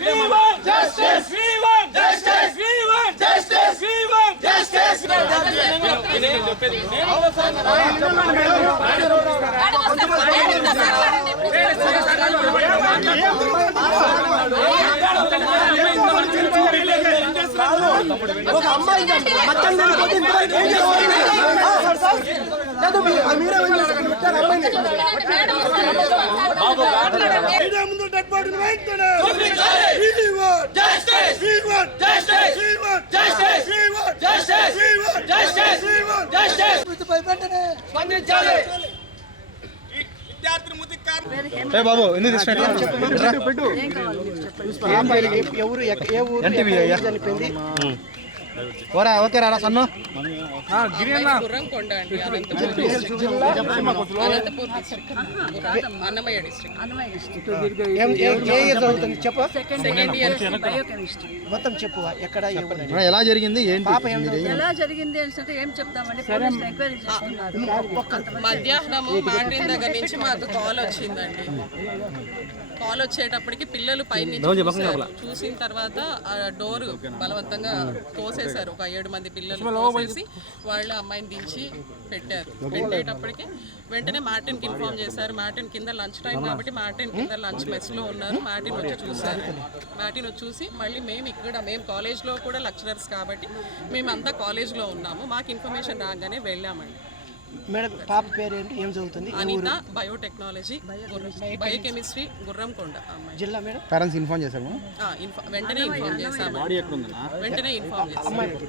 We want justice. We want justice. We want justice. We want justice. ఒక అమ్మాయి మచ్చలు లేకపోతే మీడియా ముందు డెడ్ బాడీని వెంటనే బాబు ఎందుకు చనిపోయింది ఓకే రా సన్ను గుర్రంకొండ అండి, Anantapur district, Annamayya district. Second year మొత్తం చెప్పు ఎక్కడ ఎలా జరిగింది ఏంటి ఎలా జరిగింది అంటే ఏం చెప్తామండి, పోలీసులు ఎంక్వైరీ చేస్తున్నారు. మధ్యాహ్నము మాటిన దగ్గర నుంచి మాకు కాల్ వచ్చిందండి. కాల్ వచ్చేటప్పటికి పిల్లలు పైనుంచి చూసిన తర్వాత ఆ డోర్ బలవంతంగా తోసేశారు. ఒక 7 మంది పిల్లలు తోసేసి వాళ్ళ అమ్మాయిని దించి పెట్టారు. పెట్టేటప్పటికి వెంటనే మార్టిన్కి ఇన్ఫార్మ్ చేశారు. మార్టిన్ కింద లంచ్ టైం కాబట్టి మార్టిన్ కింద లంచ్ మెస్లో ఉన్నారు. మార్టిన్ వచ్చి చూశారు. మార్టిన్ వచ్చి చూసి మళ్ళీ మేము కాలేజ్లో కూడా లెక్చరర్స్ కాబట్టి మేమంతా కాలేజ్లో ఉన్నాము. మాకు ఇన్ఫర్మేషన్ రాగానే వెళ్ళామండి. మేడం పాప పేరు ఏంటి, ఏం చదువుతుంది? Anitha, biotechnology, biochemistry, Gurramkonda. జిల్లా మేడం. పేరెంట్స్ ఇన్ఫార్మ్ చేశాము, వెంటనే ఇన్ఫార్మ్ చేశాము.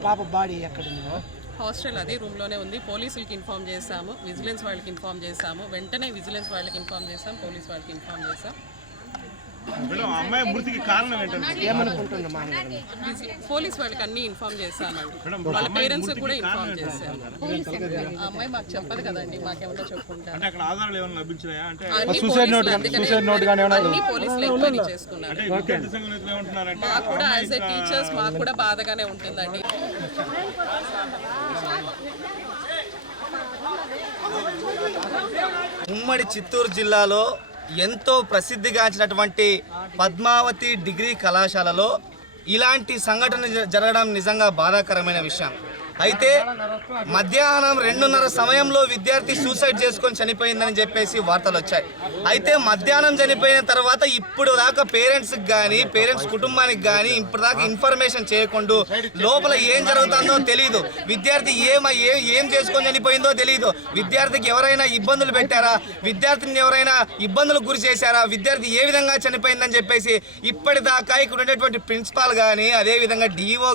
పాప బాడీ ఎక్కడ ఉంది? హాస్టల్ అదే రూమ్లోనే ఉంది. పోలీసులకి ఇన్ఫార్మ్ చేశాము, విజిలెన్స్ వాళ్ళకి ఇన్ఫార్మ్ చేశాము. వెంటనే విజిలెన్స్ వాళ్ళకి ఇన్ఫార్మ్ చేశాం, పోలీస్ వాళ్ళకి ఇన్ఫార్మ్ చేశాం. అమ్మాయి మృతికి కారణం ఏంటంటే ఏమనుకుంటున్నా పోలీస్ వాళ్ళకి అన్ని ఇన్ఫార్మ్ చేశామండి. వాళ్ళ పేరెంట్స్ కూడా ఇన్ఫార్మ్ చేశాము. ఆ అమ్మాయి మాకు చెప్పదు కదండి, మాకేమన్నా చెప్పుకుంటారు. అన్ని పోలీసులు ఎంక్వైరీ చేసుకున్నారు. మాకు కూడా యాజ్ ఏ టీచర్స్ మాకు కూడా బాధగానే ఉంటుందండి. ఉమ్మడి చిత్తూరు జిల్లాలో ఎంతో ప్రసిద్ధిగాంచినటువంటి పద్మావతి డిగ్రీ కళాశాలలో ఇలాంటి సంఘటన జరగడం నిజంగా బాధాకరమైన విషయం. అయితే మధ్యాహ్నం 2:30 సమయంలో విద్యార్థి సూసైడ్ చేసుకొని చనిపోయిందని చెప్పేసి వార్తలు వచ్చాయి. అయితే మధ్యాహ్నం చనిపోయిన తర్వాత ఇప్పుడు దాకా పేరెంట్స్కి కానీ పేరెంట్స్ కుటుంబానికి కానీ ఇప్పుడు దాకా ఇన్ఫర్మేషన్ చేయకుండా లోపల ఏం జరుగుతుందో తెలియదు. విద్యార్థి ఏం చేసుకొని చనిపోయిందో తెలియదు. విద్యార్థికి ఎవరైనా ఇబ్బందులు పెట్టారా, విద్యార్థిని ఎవరైనా ఇబ్బందులకు గురి చేశారా, విద్యార్థి ఏ విధంగా చనిపోయిందని చెప్పేసి ఇప్పటిదాకా ఇక్కడ ఉండేటువంటి ప్రిన్సిపాల్ కానీ అదేవిధంగా డిఓ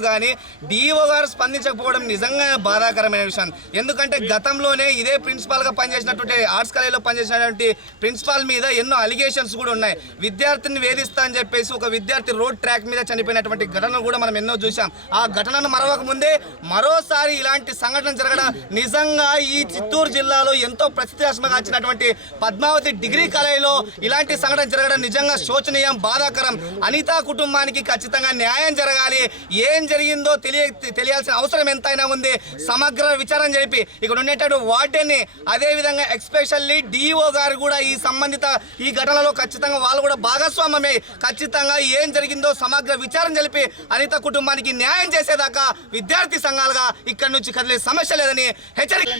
గారు స్పందించకపోవడం నిజంగా బాధాకరమైన విషయం. ఎందుకంటే గతంలోనే ఇదే ప్రిన్సిపాల్గా పనిచేసినటువంటి ఆర్ట్స్ కాలేజీలో పనిచేసినటువంటి ప్రిన్సిపాల్ మీద ఎన్నో అలిగేషన్స్ కూడా ఉన్నాయి. విద్యార్థిని వేధిస్తా అని చెప్పేసి ఒక విద్యార్థి రోడ్ ట్రాక్ మీద చనిపోయినటువంటి ఘటనలు కూడా మనం ఎన్నో చూసాం. ఆ ఘటనను మరవక ముందే మరోసారి ఇలాంటి సంఘటన జరగడం నిజంగా ఈ చిత్తూరు జిల్లాలో ఎంతో ప్రసిద్ధిగాంచినటువంటి పద్మావతి డిగ్రీ కాలేజీలో ఇలాంటి సంఘటన జరగడం నిజంగా శోచనీయం, బాధాకరం. అనిత కుటుంబానికి ఖచ్చితంగా న్యాయం జరగాలి. ఏం జరిగిందో తెలియాల్సిన అవసరం ఎంతైనా ఉంది. సమగ్ర విచారణ జరిపి ఇక్కడ ఉండేటటువంటి వార్డెన్ని అదేవిధంగా ఎక్స్పెషల్లీ డిఓ గారు కూడా ఈ సంబంధిత ఈ ఘటనలో ఖచ్చితంగా వాళ్ళు కూడా భాగస్వామ్యమే. ఖచ్చితంగా ఏం జరిగిందో సమగ్ర విచారణ జరిపి అనిత కుటుంబానికి న్యాయం చేసేదాకా విద్యార్థి సంఘాలుగా ఇక్కడ నుంచి కదిలే సమస్య లేదని హెచ్చరిక.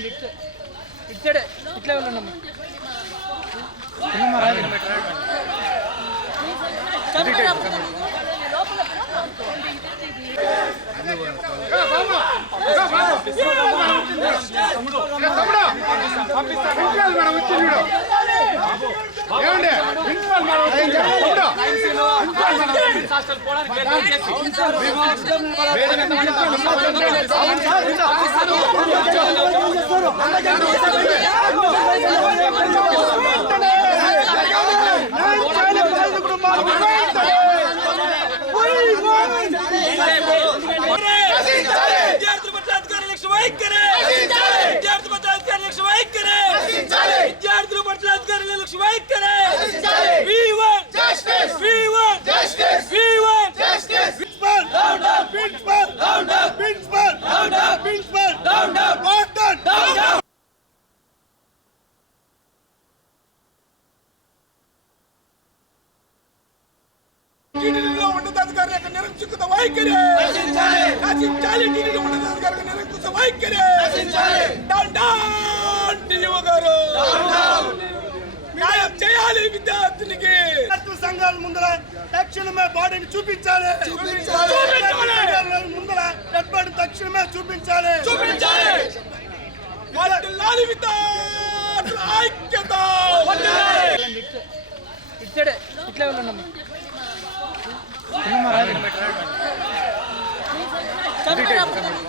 టీడీలో ఉన్నతాధికారుల యొక్క నిరంకుశ వైఖరి నశించాలి. టీడీలో ఉన్నతాధికారుల నిరంకుశ వైఖరి డౌన్ డౌన్ టీడీఓ గారు న్యాయం చేయాలి విద్యార్థునికి. సంఘాల ముందర తక్షణమే బాడీని చూపించాలి. ముందర డెడ్ బాడీ తక్షణమే చూపించాలి. వర్ధిల్లాలి విద్యార్థుల ఐక్యత. చెప్పండి